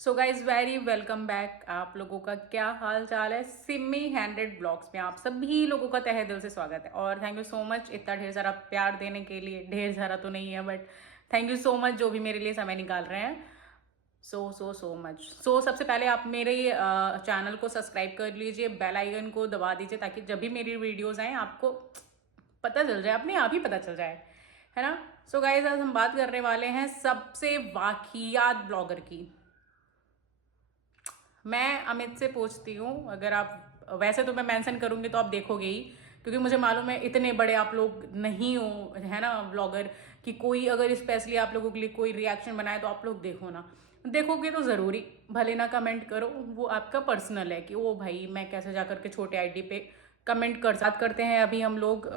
So guys very welcome back. आप लोगों का क्या हाल चाल है? सिमी हैंडेड ब्लॉग्स में आप सभी लोगों का तहे दिल से स्वागत है और थैंक यू सो मच इतना ढेर सारा प्यार देने के लिए। ढेर सारा तो नहीं है but thank you so much जो भी मेरे लिए समय निकाल रहे हैं। So much. सबसे पहले आप मेरे चैनल को सब्सक्राइब कर लीजिए, बेल आइकन को दबा दीजिए ताकि जब भी मेरी वीडियोज़ आएँ आपको पता चल जाए, अपने आप ही पता चल जाए, है ना। सो गाइज आज हम बात करने वाले हैं सबसे वाहियात ब्लॉगर की। मैं अमित से पूछती हूँ, अगर आप वैसे तो मैं मेंशन करूँगी तो आप देखोगे ही, क्योंकि मुझे मालूम है इतने बड़े आप लोग नहीं हो, है ना, ब्लॉगर, कि कोई अगर स्पेशली आप लोगों के लिए कोई रिएक्शन बनाए तो आप लोग देखो ना। देखोगे तो ज़रूरी, भले ना कमेंट करो, वो आपका पर्सनल है कि ओ भाई मैं कैसे जा करके छोटे आईडी पे कमेंट कर साथ करते हैं। अभी हम लोग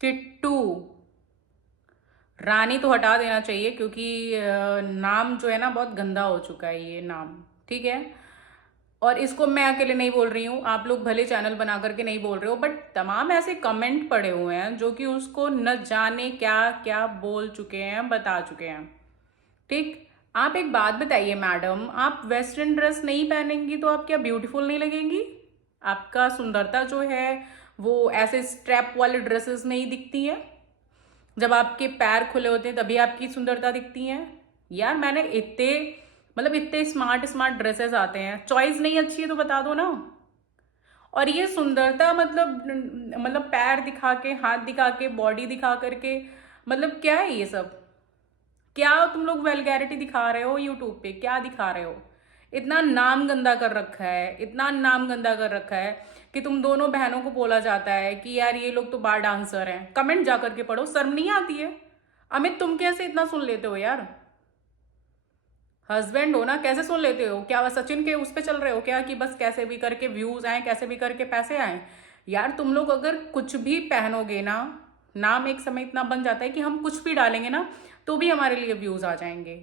किट्टू रानी तो हटा देना चाहिए क्योंकि नाम जो है ना बहुत गंदा हो चुका है ये नाम, ठीक है। और इसको मैं अकेले नहीं बोल रही हूँ, आप लोग भले चैनल बना करके नहीं बोल रहे हो, बट तमाम ऐसे कमेंट पड़े हुए हैं जो कि उसको न जाने क्या क्या बोल चुके हैं, बता चुके हैं। ठीक। आप एक बात बताइए मैडम, आप वेस्टर्न ड्रेस नहीं पहनेंगी तो आप क्या ब्यूटीफुल नहीं लगेंगी? आपका सुंदरता जो है वो ऐसे स्ट्रैप वाले ड्रेसेस नहीं दिखती है? जब आपके पैर खुले होते हैं तभी आपकी सुंदरता दिखती है। यार मैंने इतने मतलब इतने स्मार्ट स्मार्ट ड्रेसेस आते हैं, चॉइस नहीं अच्छी है तो बता दो ना। और ये सुंदरता मतलब पैर दिखा के, हाथ दिखा के, बॉडी दिखा करके, मतलब क्या है ये सब? क्या तुम लोग वेलगैरिटी दिखा रहे हो यूट्यूब पे? क्या दिखा रहे हो? इतना नाम गंदा कर रखा है, इतना नाम गंदा कर रखा है कि तुम दोनों बहनों को बोला जाता है कि यार ये लोग तो बार डांसर हैं। कमेंट जा करके पढ़ो, शर्म नहीं आती है? अमित तुम कैसे इतना सुन लेते हो यार? हस्बैंड हो ना, कैसे सुन लेते हो? क्या बस सचिन के उस पे चल रहे हो क्या कि बस कैसे भी करके व्यूज आए, कैसे भी करके पैसे आए? यार तुम लोग अगर कुछ भी पहनोगे ना, नाम एक समय इतना बन जाता है कि हम कुछ भी डालेंगे ना तो भी हमारे लिए व्यूज आ जाएंगे।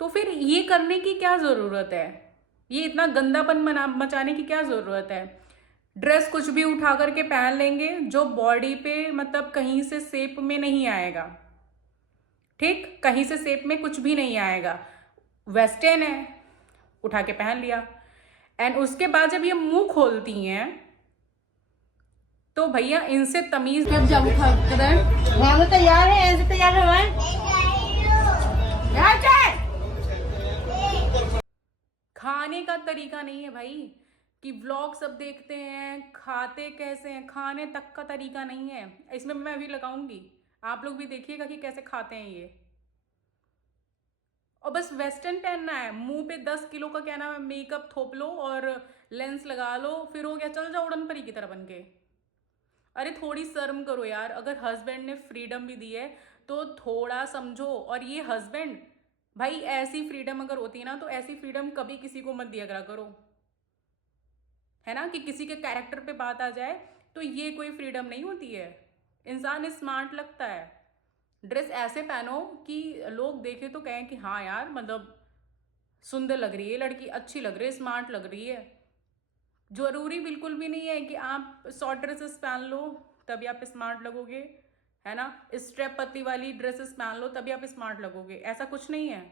तो फिर ये करने की क्या जरूरत है? ये इतना गंदापन मचाने की क्या जरूरत है? ड्रेस कुछ भी उठा करके पहन लेंगे जो बॉडी पे मतलब कहीं से शेप में नहीं आएगा। ठीक, कहीं से शेप में कुछ भी नहीं आएगा। वेस्टर्न है, उठा के पहन लिया। एंड उसके बाद जब ये मुंह खोलती हैं तो भैया इनसे तमीज। कब जाऊँ कदर हम तैयार है, ऐसे तैयार हो खाने का तरीका नहीं है भाई कि व्लॉग सब देखते हैं, खाते कैसे हैं, खाने तक का तरीका नहीं है। इसमें मैं भी लगाऊंगी, आप लोग भी देखिएगा कि कैसे खाते हैं ये। और बस वेस्टर्न पहनना है, मुंह पे 10 किलो का क्या नाम है मेकअप थोप लो और लेंस लगा लो, फिर हो गया, चल जाओ उड़न परी की तरह बन के। अरे थोड़ी शर्म करो यार, अगर हस्बैंड ने फ्रीडम भी दी है तो थोड़ा समझो। और ये हस्बैंड, भाई ऐसी फ्रीडम अगर होती है ना तो ऐसी फ्रीडम कभी किसी को मत दिया करो, है ना, कि किसी के कैरेक्टर पे बात आ जाए। तो ये कोई फ्रीडम नहीं होती है। इंसान स्मार्ट लगता है, ड्रेस ऐसे पहनो कि लोग देखे तो कहें कि हाँ यार मतलब सुंदर लग रही है लड़की, अच्छी लग रही है, स्मार्ट लग रही है। जरूरी बिल्कुल भी नहीं है कि आप शॉर्ट ड्रेसेस पहन लो तभी आप स्मार्ट लगोगे, है ना। स्ट्रेप पत्ती वाली ड्रेसेस पहन लो तभी आप स्मार्ट लगोगे, ऐसा कुछ नहीं है।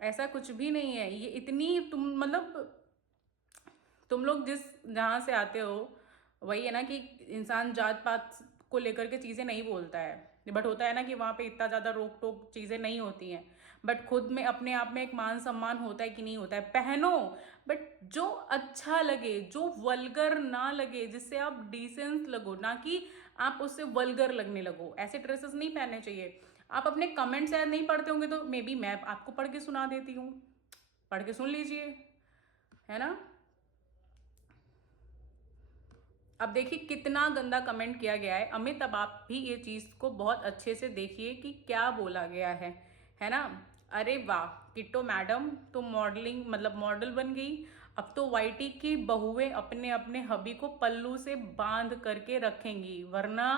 ऐसा कुछ भी नहीं है। ये इतनी मतलब तुम लोग जिस जहाँ से आते हो वही है ना कि इंसान जात पात को लेकर के चीज़ें नहीं बोलता है, बट होता है ना कि वहाँ पे इतना ज़्यादा रोक टोक चीज़ें नहीं होती हैं। बट खुद में अपने आप में एक मान सम्मान होता है कि नहीं होता है? पहनो, बट जो अच्छा लगे, जो वल्गर ना लगे, जिससे आप डिसेंट लगो, ना कि आप उससे वल्गर लगने लगो। ऐसे ड्रेसेस नहीं पहनने चाहिए। आप अपने कमेंट शायद नहीं पढ़ते होंगे तो मे बी मैं आपको पढ़ के सुना देती हूँ, पढ़ के सुन लीजिए, है ना। अब देखिए कितना गंदा कमेंट किया गया है। अमित अब आप भी ये चीज़ को बहुत अच्छे से देखिए कि क्या बोला गया है ना। अरे वाह किट्टो मैडम, तो मॉडलिंग मतलब मॉडल बन गई। अब तो वाईटी की बहुएं अपने अपने हबी को पल्लू से बांध करके रखेंगी, वरना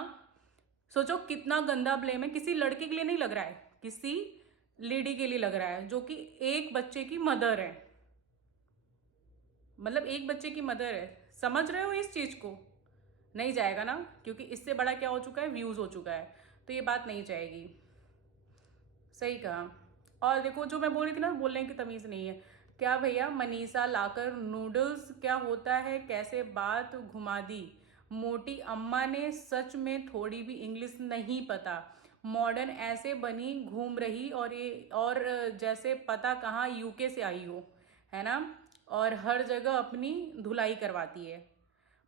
सोचो कितना गंदा ब्लेम है। किसी लड़के के लिए नहीं लग रहा है, किसी लेडी के लिए लग रहा है जो कि एक बच्चे की मदर है। मतलब एक बच्चे की मदर है, समझ रहे हो इस चीज़ को? नहीं जाएगा ना, क्योंकि इससे बड़ा क्या हो चुका है, व्यूज़ हो चुका है। तो ये बात नहीं जाएगी। सही कहा। और देखो जो मैं बोल रही थी ना, बोलने की तमीज़ नहीं है। क्या भैया, मनीषा लाकर नूडल्स क्या होता है, कैसे बात घुमा दी। मोटी अम्मा ने सच में थोड़ी भी इंग्लिश नहीं पता। मॉडर्न ऐसे बनी घूम रही और जैसे पता कहाँ यूके से आई हो, है ना। और हर जगह अपनी धुलाई करवाती है।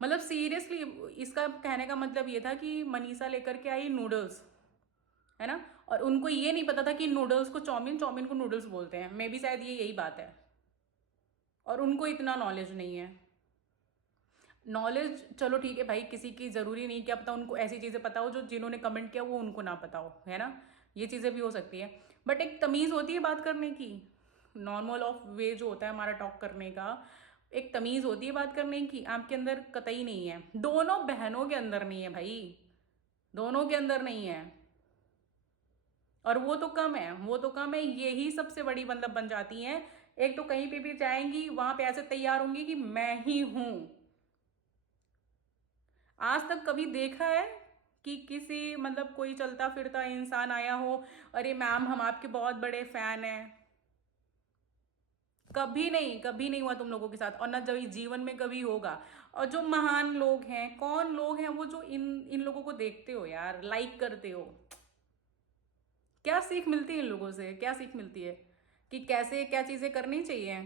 मतलब सीरियसली इसका कहने का मतलब ये था कि मनीषा लेकर के आई नूडल्स, है ना। और उनको ये नहीं पता था कि नूडल्स को चाउमीन, चाउमीन को नूडल्स बोलते हैं। मे बी शायद ये यही बात है। और उनको इतना नॉलेज नहीं है। नॉलेज चलो ठीक है भाई, किसी की ज़रूरी नहीं, क्या पता उनको ऐसी चीज़ें पता हो जो जिन्होंने कमेंट किया वो उनको ना पता हो, है ना। ये चीज़ें भी हो सकती है। बट एक तमीज़ होती है बात करने की। नॉर्मल ऑफ वे जो होता है हमारा टॉक करने का, एक तमीज़ होती है बात करने की, आपके अंदर कतई नहीं है। दोनों बहनों के अंदर नहीं है भाई, दोनों के अंदर नहीं है। और वो तो कम है, वो तो कम है, यही सबसे बड़ी मतलब बन जाती हैं। एक तो कहीं पे भी जाएंगी वहां पे ऐसे तैयार होंगी कि मैं ही हूं। आज तक कभी देखा है कि किसी मतलब कोई चलता फिरता इंसान आया हो, अरे मैम हम आपके बहुत बड़े फैन हैं। कभी नहीं, कभी नहीं हुआ तुम लोगों के साथ, और ना जब जीवन में कभी होगा। और जो महान लोग हैं, कौन लोग हैं वो जो इन इन लोगों को देखते हो यार, लाइक करते हो। क्या सीख मिलती है इन लोगों से, क्या सीख मिलती है कि कैसे क्या चीज़ें करनी चाहिए,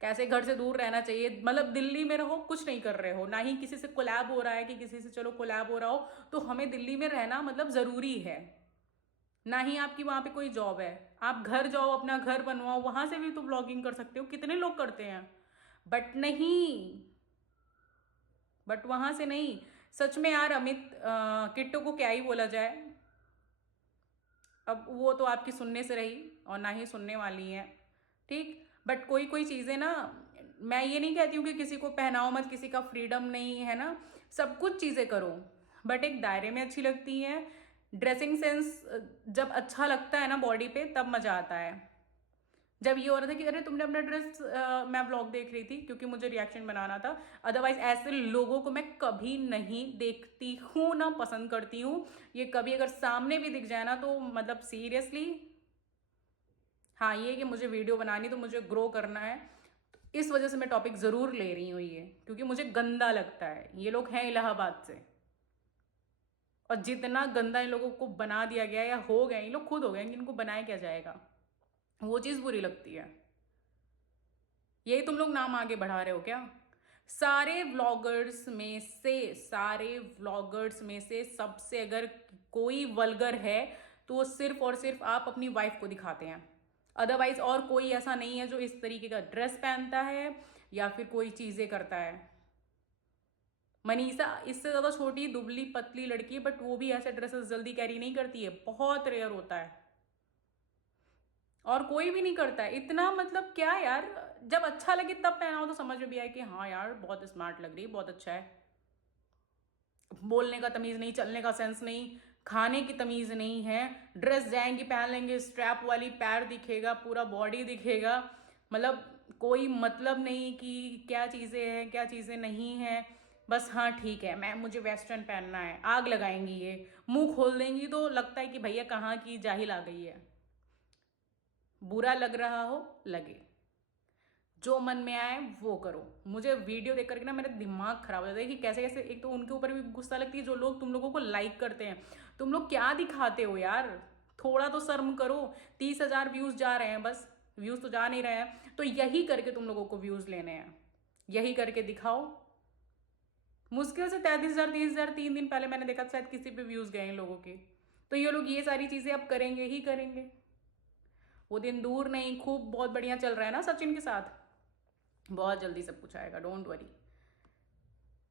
कैसे घर से दूर रहना चाहिए। मतलब दिल्ली में रहो, कुछ नहीं कर रहे हो, ना ही किसी से कोलैब हो रहा है कि किसी से चलो कोलैब हो रहा हो तो हमें दिल्ली में रहना मतलब ज़रूरी है। ना ही आपकी वहाँ पे कोई जॉब है। आप घर जाओ, अपना घर बनवाओ, वहाँ से भी तो ब्लॉगिंग कर सकते हो, कितने लोग करते हैं। बट नहीं, बट वहाँ से नहीं। सच में यार अमित, किट्टू को क्या ही बोला जाए। अब वो तो आपकी सुनने से रही और ना ही सुनने वाली है, ठीक। बट कोई कोई चीज़ें ना, मैं ये नहीं कहती हूँ कि किसी को पहनाओ मत, किसी का फ्रीडम नहीं है ना, सब कुछ चीज़ें करो, बट एक दायरे में अच्छी लगती हैं। ड्रेसिंग सेंस जब अच्छा लगता है ना बॉडी पे, तब मज़ा आता है। जब ये हो रहा था कि अरे तुमने अपना ड्रेस, मैं व्लॉग देख रही थी क्योंकि मुझे रिएक्शन बनाना था। अदरवाइज ऐसे लोगों को मैं कभी नहीं देखती हूँ, ना पसंद करती हूँ। ये कभी अगर सामने भी दिख जाए ना तो मतलब सीरियसली, हाँ ये कि मुझे वीडियो बनानी तो मुझे ग्रो करना है, तो इस वजह से मैं टॉपिक ज़रूर ले रही हूँ ये, क्योंकि मुझे गंदा लगता है। ये लोग हैं इलाहाबाद से, और जितना गंदा इन लोगों को बना दिया गया, या हो गए, इन लोग खुद हो गए कि इनको बनाया क्या जाएगा, वो चीज़ बुरी लगती है। यही तुम लोग नाम आगे बढ़ा रहे हो क्या। सारे व्लॉगर्स में से सबसे अगर कोई वल्गर है तो वो सिर्फ और सिर्फ आप अपनी वाइफ को दिखाते हैं। अदरवाइज और कोई ऐसा नहीं है जो इस तरीके का ड्रेस पहनता है या फिर कोई चीज़ें करता है। मनीषा इससे ज़्यादा छोटी दुबली पतली लड़की है, बट वो भी ऐसे ड्रेसेस जल्दी कैरी नहीं करती है, बहुत रेयर होता है। और कोई भी नहीं करता है इतना। मतलब क्या यार, जब अच्छा लगे तब पहनाओ तो समझ में भी आए कि हाँ यार बहुत स्मार्ट लग रही है, बहुत अच्छा है। बोलने का तमीज़ नहीं, चलने का सेंस नहीं, खाने की तमीज़ नहीं है। ड्रेस जाएंगी पहन लेंगे स्ट्रैप वाली, पैर दिखेगा, पूरा बॉडी दिखेगा। मतलब कोई मतलब नहीं कि क्या चीज़ें हैं क्या चीज़ें नहीं हैं। बस हाँ ठीक है, मुझे वेस्टर्न पहनना है, आग लगाएंगी ये, मुंह खोल देंगी तो लगता है कि भैया कहाँ की जाहिल आ गई है। बुरा लग रहा हो लगे, जो मन में आए वो करो। मुझे वीडियो देख करके ना मेरा दिमाग खराब हो जाता है कि कैसे कैसे, एक तो उनके ऊपर भी गुस्सा लगती है जो लोग तुम लोगों को लाइक करते हैं। तुम लोग क्या दिखाते हो यार, थोड़ा तो शर्म करो। 30,000 व्यूज जा रहे हैं, बस व्यूज तो जा नहीं रहे हैं, तो यही करके तुम लोगों को व्यूज लेने हैं, यही करके दिखाओ। मुश्किल से 33,000 30,000 3 दिन पहले मैंने देखा शायद किसी पे व्यूज गए इन लोगों के। तो ये लोग ये सारी चीजें अब करेंगे ही करेंगे। वो दिन दूर नहीं, खूब बहुत बढ़िया चल रहा है ना सचिन के साथ, बहुत जल्दी सब कुछ आएगा, डोंट वरी,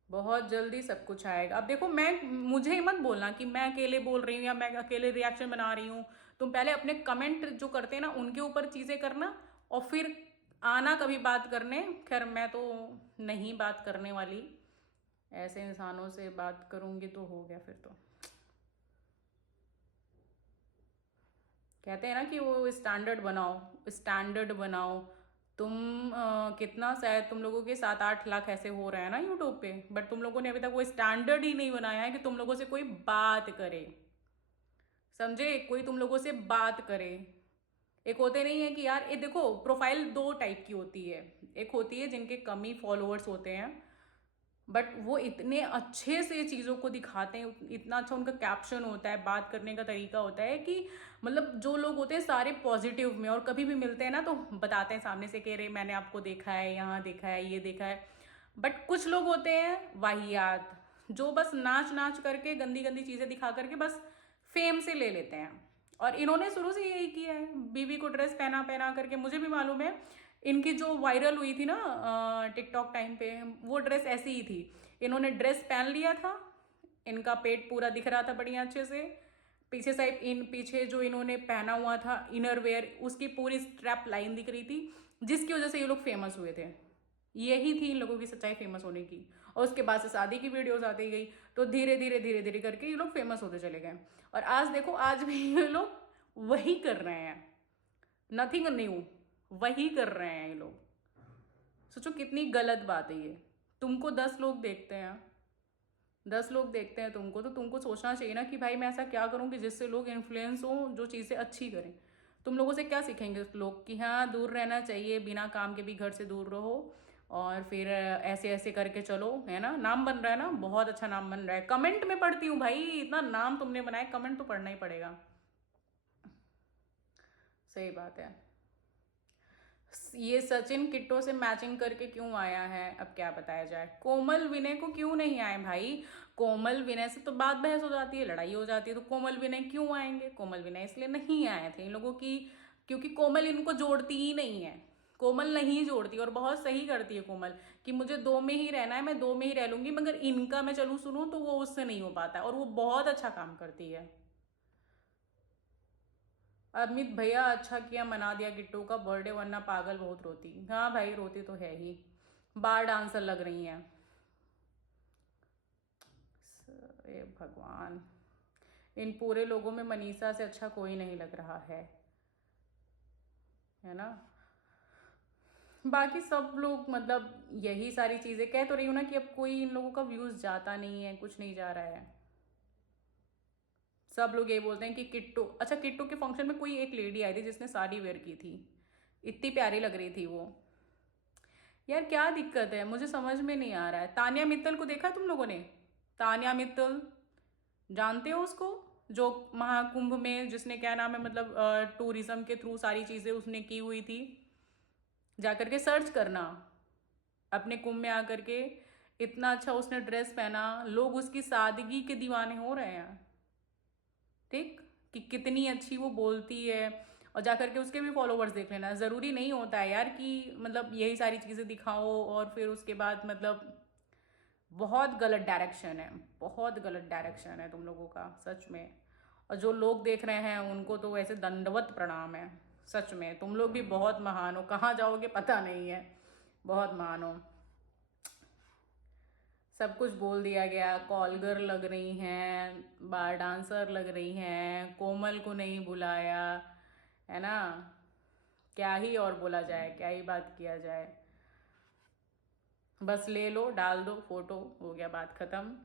बहुत जल्दी सब कुछ आएगा। अब देखो, मुझे ही मत बोलना कि मैं अकेले बोल रही हूँ या मैं अकेले रिएक्शन बना रही हूँ। तुम पहले अपने कमेंट जो करते हैं ना उनके ऊपर चीज़ें करना, और फिर आना कभी बात करने। खैर मैं तो नहीं बात करने वाली, ऐसे इंसानों से बात करूँगी तो हो गया फिर। तो कहते हैं ना कि वो स्टैंडर्ड बनाओ, स्टैंडर्ड बनाओ। तुम कितना, शायद तुम लोगों के 7-8 लाख ऐसे हो रहे हैं ना यूट्यूब पे, बट तुम लोगों ने अभी तक वो स्टैंडर्ड ही नहीं बनाया है कि तुम लोगों से कोई बात करे। समझे, कोई तुम लोगों से बात करे। एक होते नहीं है कि यार, ये देखो प्रोफाइल दो टाइप की होती है। एक होती है जिनके कम ही फॉलोअर्स होते हैं, बट वो इतने अच्छे से चीज़ों को दिखाते हैं, इतना अच्छा उनका कैप्शन होता है, बात करने का तरीका होता है कि मतलब जो लोग होते हैं सारे पॉजिटिव में, और कभी भी मिलते हैं ना तो बताते हैं सामने से, कह रहे मैंने आपको देखा है, यहाँ देखा है, ये देखा है। बट कुछ लोग होते हैं वाहियात, जो बस नाच नाच करके गंदी गंदी चीज़ें दिखा करके बस फेम से ले लेते हैं। और इन्होंने शुरू से यही किया है, बीवी को ड्रेस पहना पहना करके। मुझे भी मालूम है, इनकी जो वायरल हुई थी ना टिकटॉक टाइम पे, वो ड्रेस ऐसी ही थी। इन्होंने ड्रेस पहन लिया था, इनका पेट पूरा दिख रहा था बढ़िया अच्छे से, पीछे साइड पीछे जो इन्होंने पहना हुआ था इनर वेयर, उसकी पूरी स्ट्रैप लाइन दिख रही थी, जिसकी वजह से ये लोग फेमस हुए थे। यही थी इन लोगों की सच्चाई फेमस होने की। और उसके बाद से शादी की वीडियोस आती गई, तो धीरे धीरे धीरे धीरे करके ये लोग फेमस होते चले गए। और आज देखो, आज भी ये लोग वही कर रहे हैं, नथिंग न्यू, वही कर रहे हैं ये लोग। सोचो कितनी गलत बात है ये। तुमको 10 लोग देखते हैं, 10 लोग देखते हैं तुमको, तो तुमको सोचना चाहिए ना कि भाई मैं ऐसा क्या करूं कि जिससे लोग इन्फ्लुएंस हों, जो चीज़ें अच्छी करें। तुम लोगों से क्या सीखेंगे लोग कि हाँ दूर रहना चाहिए, बिना काम के भी घर से दूर रहो, और फिर ऐसे ऐसे करके चलो, है ना। नाम बन रहा है ना, बहुत अच्छा नाम बन रहा है। कमेंट में पढ़ती हूँ भाई, इतना नाम तुमने बनाया, कमेंट तो पढ़ना ही पड़ेगा। सही बात है। ये सचिन किट्टो से मैचिंग करके क्यों आया है, अब क्या बताया जाए। कोमल विनय को क्यों नहीं आए भाई। कोमल विनय से तो बात बहस हो जाती है, लड़ाई हो जाती है, तो कोमल विनय क्यों आएंगे। कोमल विनय इसलिए नहीं आए थे इन लोगों की, क्योंकि कोमल इनको जोड़ती ही नहीं है। कोमल नहीं जोड़ती, और बहुत सही करती है कोमल कि मुझे 2 में ही रहना है, मैं 2 में ही रह लूंगी, मगर इनका मैं चलूँ सुनूँ तो वो उससे नहीं हो पाता है, और वो बहुत अच्छा काम करती है। अमित भैया अच्छा किया मना दिया किट्टू का बर्थडे, वरना पागल बहुत रोती। हाँ भाई रोती तो है ही, बार डांसर लग रही हैं। ए भगवान, इन पूरे लोगों में मनीषा से अच्छा कोई नहीं लग रहा है ना। बाकी सब लोग मतलब यही सारी चीजें कह तो रही हूँ ना कि अब कोई इन लोगों का व्यूज जाता नहीं है, कुछ नहीं जा रहा है। सब लोग ये बोलते हैं कि किट्टू, अच्छा किट्टू के फंक्शन में कोई एक लेडी आई थी जिसने साड़ी वेयर की थी, इतनी प्यारी लग रही थी वो। यार क्या दिक्कत है, मुझे समझ में नहीं आ रहा है। तानिया मित्तल को देखा तुम लोगों ने। तानिया मित्तल जानते हो उसको, जो महाकुंभ में जिसने क्या नाम है मतलब टूरिज्म के थ्रू सारी चीजें उसने की हुई थी। जाकर के सर्च करना, अपने कुंभ में आकर के इतना अच्छा उसने ड्रेस पहना, लोग उसकी सादगी के दीवाने हो रहे हैं। ठीक, कि कितनी अच्छी वो बोलती है, और जाकर के उसके भी फॉलोवर्स देख लेना। ज़रूरी नहीं होता है यार कि मतलब यही सारी चीज़ें दिखाओ और फिर उसके बाद मतलब बहुत गलत डायरेक्शन है, बहुत गलत डायरेक्शन है तुम लोगों का सच में। और जो लोग देख रहे हैं उनको तो वैसे दंडवत प्रणाम है, सच में तुम लोग भी बहुत महान हो। कहाँ जाओगे पता नहीं है, बहुत महान हो। सब कुछ बोल दिया गया, कॉल गर्ल लग रही हैं, बार डांसर लग रही हैं, कोमल को नहीं बुलाया, है ना। क्या ही और बोला जाए, क्या ही बात किया जाए। बस ले लो, डाल दो फोटो, हो गया बात खत्म।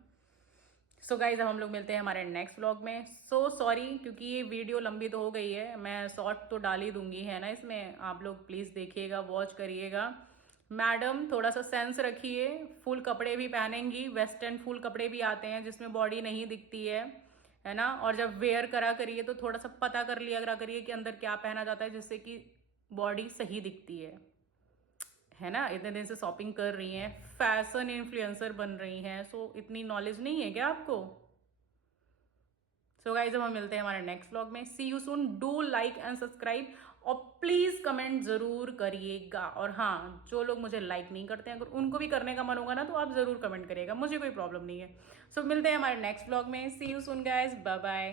सो गाइज अब हम लोग मिलते हैं हमारे नेक्स्ट व्लॉग में। सो सॉरी क्योंकि ये वीडियो लंबी तो हो गई है, मैं शॉर्ट तो डाल ही दूंगी, है ना। इसमें आप लोग प्लीज़ देखिएगा, वॉच करिएगा। मैडम थोड़ा सा सेंस रखिए, फुल कपड़े भी पहनेंगी, वेस्टर्न फुल कपड़े भी आते हैं जिसमें बॉडी नहीं दिखती है ना। और जब वेयर करा करिए तो थोड़ा सा पता कर लिया करा करिए कि अंदर क्या पहना जाता है, जिससे कि बॉडी सही दिखती है ना। इतने दिन से शॉपिंग कर रही हैं, फैशन इन्फ्लुएंसर बन रही हैं, सो इतनी नॉलेज नहीं है क्या आपको। सो गाइज अब हम मिलते हैं हमारे नेक्स्ट व्लॉग में। See you soon, do like and subscribe, और प्लीज कमेंट जरूर करिएगा। और हाँ, जो लोग मुझे लाइक नहीं करते हैं, अगर उनको भी करने का मन होगा ना तो आप जरूर कमेंट करिएगा, मुझे कोई प्रॉब्लम नहीं है। सो मिलते हैं हमारे नेक्स्ट व्लॉग में। See you soon guys, bye bye.